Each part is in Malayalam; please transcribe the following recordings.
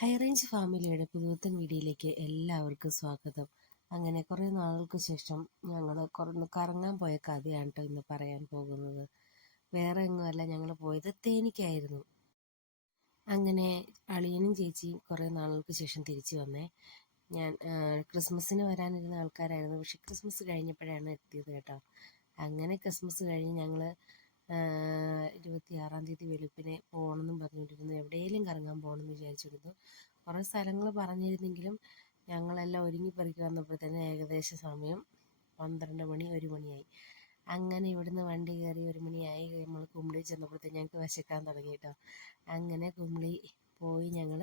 ഹൈറേഞ്ച് ഫാമിലിയുടെ പുതുവത്തൻ വീഡിയോയിലേക്ക് എല്ലാവർക്കും സ്വാഗതം. അങ്ങനെ കുറേ നാളുകൾക്ക് ശേഷം ഞങ്ങൾ കുറന്ന് കറങ്ങാൻ പോയ കഥയാണ് കേട്ടോ ഇന്ന് പറയാൻ പോകുന്നത്. വേറെ എങ്ങുമല്ല ഞങ്ങൾ പോയത് തേനിക്കായിരുന്നു. അങ്ങനെ അളിയനും ചേച്ചിയും കുറേ നാളുകൾക്ക് ശേഷം തിരിച്ചു വന്നേ. ഞാൻ ക്രിസ്മസിന് വരാനിരുന്ന ആൾക്കാരായിരുന്നു. പക്ഷെ ക്രിസ്മസ് കഴിഞ്ഞപ്പോഴാണ് എത്തിയത് കേട്ടോ. അങ്ങനെ ക്രിസ്മസ് കഴിഞ്ഞ് ഞങ്ങൾ ഇരുപത്തിയാറാം തീയതി വെളുപ്പിനെ പോകണമെന്നും പറഞ്ഞുകൊണ്ടിരുന്നു. എവിടെയെങ്കിലും കറങ്ങാൻ പോകണമെന്ന് വിചാരിച്ചിരുന്നു. കുറേ സ്ഥലങ്ങൾ പറഞ്ഞിരുന്നെങ്കിലും ഞങ്ങളെല്ലാം ഒരുങ്ങി പെറുക്കി വന്നപ്പോഴത്തേന് ഏകദേശ സമയം പന്ത്രണ്ട് മണി ഒരു മണിയായി. അങ്ങനെ ഇവിടുന്ന് വണ്ടി കയറി ഒരു മണിയായി നമ്മൾ കുമ്പിളി ചെന്നപ്പോഴത്തേക്ക് ഞങ്ങൾക്ക് വിശക്കാൻ തുടങ്ങി കേട്ടോ. അങ്ങനെ കുമ്പിളി പോയി ഞങ്ങൾ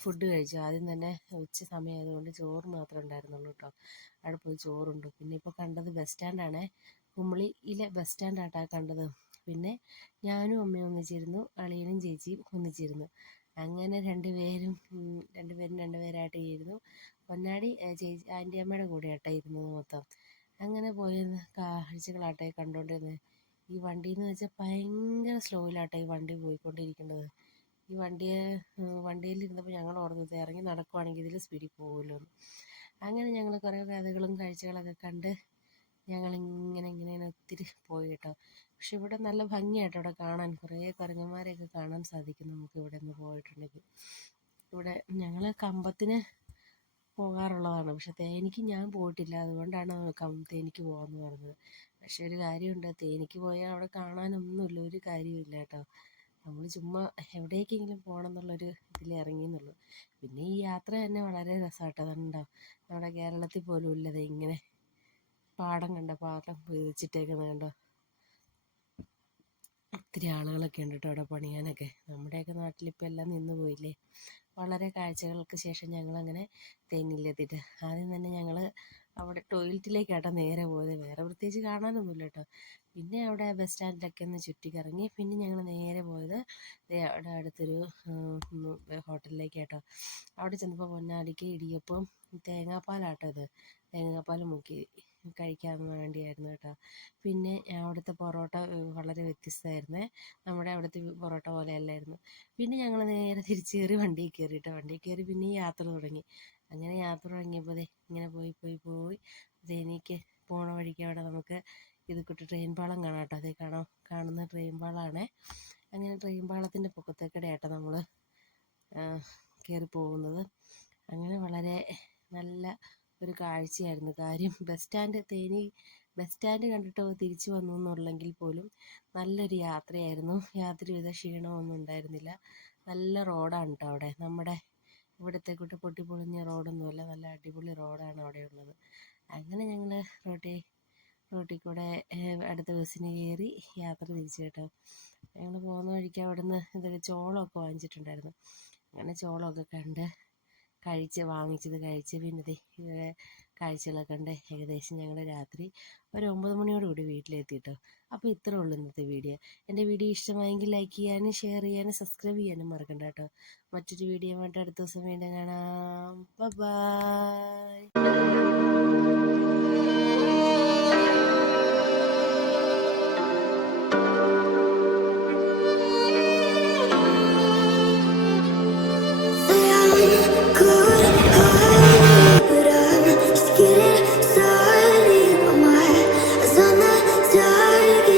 ഫുഡ് കഴിച്ചു. ആദ്യം തന്നെ ഉച്ച സമയമായതുകൊണ്ട് ചോറ് മാത്രമേ ഉണ്ടായിരുന്നുള്ളൂ കേട്ടോ അവിടെ പോയി ചോറുണ്ടു. പിന്നെ ഇപ്പോൾ കണ്ടത് ബസ് സ്റ്റാൻഡാണേ കുമളിയിലെ ബസ് സ്റ്റാൻഡാട്ടാ കണ്ടത്. പിന്നെ ഞാനും അമ്മയും ഒന്നിച്ചിരുന്നു. അളിയനും ചേച്ചിയും ഒന്നിച്ചിരുന്നു. അങ്ങനെ രണ്ടുപേരും രണ്ടുപേരും രണ്ടുപേരായിട്ട് ഇരുന്നു. പൊന്നാടി ചേച്ചി ആന്റി അമ്മയുടെ കൂടെ ആട്ടാ ഇരുന്നത് മൊത്തം. അങ്ങനെ പോയി കാഴ്ചകളാട്ടെ കണ്ടുകൊണ്ടിരുന്നത് ഈ വണ്ടി എന്ന് വെച്ചാൽ ഭയങ്കര സ്ലോയിലാട്ടെ ഈ വണ്ടി പോയിക്കൊണ്ടിരിക്കുന്നത്. ഈ വണ്ടിയെ വണ്ടിയിലിരുന്നപ്പോൾ ഞങ്ങൾ ഓർന്നത് ഇറങ്ങി നടക്കുവാണെങ്കിൽ ഇതിൽ സ്പീഡിൽ പോകുമല്ലോ അങ്ങനെ ഞങ്ങൾ കുറേ കഥകളും കാഴ്ചകളൊക്കെ കണ്ട് ഞങ്ങളിങ്ങനെ ഇങ്ങനെ ഇങ്ങനെ ഒത്തിരി പോയി കേട്ടോ. പക്ഷെ ഇവിടെ നല്ല ഭംഗിയായിട്ടോ ഇവിടെ കാണാൻ. കുറേ കുരങ്ങന്മാരെയൊക്കെ കാണാൻ സാധിക്കും നമുക്ക് ഇവിടെ നിന്ന് പോയിട്ടുണ്ടെങ്കിൽ. ഇവിടെ ഞങ്ങൾ കമ്പത്തിന് പോകാറുള്ളതാണ്. പക്ഷെ തേനിക്ക് ഞാൻ പോയിട്ടില്ല. അതുകൊണ്ടാണ് തേനിക്ക് പോകാമെന്ന് പറഞ്ഞത്. പക്ഷെ ഒരു കാര്യമുണ്ട്. തേനിക്ക് പോയാൽ അവിടെ കാണാനൊന്നുമില്ല. ഒരു കാര്യമില്ല കേട്ടോ. നമ്മൾ ചുമ്മാ എവിടേക്കെങ്കിലും പോകണം എന്നുള്ളൊരു ഇതിൽ ഇറങ്ങിയെന്നുള്ളൂ പിന്നെ ഈ യാത്ര തന്നെ വളരെ രസമാട്ടോ അതുണ്ടാവും നമ്മുടെ കേരളത്തിൽ പോലും ഇല്ലത് ഇങ്ങനെ പാടം കണ്ട പാടം വിതച്ചിട്ടേക്കുന്നത് കണ്ടോ? ഒത്തിരി ആളുകളൊക്കെ ഉണ്ട് കേട്ടോ അവിടെ പണിയാനൊക്കെ. നമ്മുടെയൊക്കെ നാട്ടിലിപ്പോൾ എല്ലാം നിന്ന് പോയില്ലേ? വളരെ കാഴ്ചകൾക്ക് ശേഷം ഞങ്ങളങ്ങനെ തേനിയിലെത്തിയിട്ട് ആദ്യം തന്നെ ഞങ്ങൾ അവിടെ ടോയ്ലറ്റിലേക്കാട്ടോ നേരെ പോയത്. വേറെ പ്രത്യേകിച്ച് കാണാനൊന്നുമില്ല കേട്ടോ. പിന്നെ അവിടെ ബസ് സ്റ്റാൻഡിലൊക്കെ ഒന്ന് ചുറ്റിക്കറങ്ങി. പിന്നെ ഞങ്ങൾ നേരെ അവിടെ ഹോട്ടലിലേക്ക് കേട്ടോ അവിടെ ചെന്നപ്പോൾ പൊന്നാടിക്ക് ഇടിയപ്പം തേങ്ങാപ്പാലാട്ടോ ഇത്. തേങ്ങാപ്പാൽ മുക്കി കഴിക്കാൻ വേണ്ടിയായിരുന്നു കേട്ടോ. പിന്നെ അവിടുത്തെ പൊറോട്ട വളരെ വ്യത്യസ്തമായിരുന്നേ. നമ്മുടെ അവിടുത്തെ പൊറോട്ട പോലെ അല്ലായിരുന്നു. പിന്നെ ഞങ്ങൾ നേരെ തിരിച്ച് കയറി വണ്ടിയിൽ കയറി കേട്ടോ വണ്ടിയിൽ കയറി പിന്നെ യാത്ര തുടങ്ങി. അങ്ങനെ യാത്ര തുടങ്ങിയപ്പോൾ ഇങ്ങനെ പോയി പോയി പോയി. എനിക്ക് പോണ വഴിക്ക് അവിടെ നമുക്ക് ഇത് കിട്ടും ട്രെയിൻ പാളം കാണാം കേട്ടോ. അതേ കാണാം കാണുന്ന ട്രെയിൻ പാളമാണേ അങ്ങനെ ട്രെയിൻ പാളത്തിന്റെ പൊക്കത്തേക്കടെ നമ്മൾ കയറി പോകുന്നത്. അങ്ങനെ വളരെ നല്ല ഒരു കാഴ്ചയായിരുന്നു കാര്യം. Bus stand Theni bus stand കണ്ടിട്ട് തിരിച്ചു വന്നു എന്നുള്ളെങ്കിൽ പോലും നല്ലൊരു യാത്രയായിരുന്നു. യാതൊരുവിധ ക്ഷീണമൊന്നും ഉണ്ടായിരുന്നില്ല. നല്ല റോഡാണ് കേട്ടോ അവിടെ. നമ്മുടെ ഇവിടുത്തെ കൂട്ട് പൊട്ടിപ്പൊളിഞ്ഞ റോഡൊന്നുമല്ല. നല്ല അടിപൊളി റോഡാണ് അവിടെ ഉള്ളത് അങ്ങനെ ഞങ്ങൾ റോട്ടി റോട്ടിൽ കൂടെ അടുത്ത ബസ്സിന് കയറി യാത്ര തിരിച്ചു കേട്ടോ. ഞങ്ങൾ പോകുന്ന വഴിക്ക് അവിടുന്ന് എന്തൊക്കെ ചോളമൊക്കെ വാങ്ങിച്ചിട്ടുണ്ടായിരുന്നു. അങ്ങനെ ചോളമൊക്കെ കണ്ട് കഴിച്ച് വാങ്ങിച്ചത് കഴിച്ച് പിന്നെ ഇവരെ കാഴ്ചകളൊക്കെ കണ്ട് ഏകദേശം ഞങ്ങൾ രാത്രി ഒരു ഒമ്പത് മണിയോട് കൂടി വീട്ടിലെത്തിയിട്ടോ അപ്പോൾ ഇത്രേ ഉള്ളൂ ഇന്നത്തെ വീഡിയോ. എന്റെ വീഡിയോ ഇഷ്ടമായെങ്കിൽ ലൈക്ക് ചെയ്യാനും ഷെയർ ചെയ്യാനും സബ്സ്ക്രൈബ് ചെയ്യാനും മറക്കണ്ട കേട്ടോ. മറ്റൊരു വീഡിയോ വേണ്ട അടുത്ത ദിവസം വീണ്ടും കാണാം. ബൈ.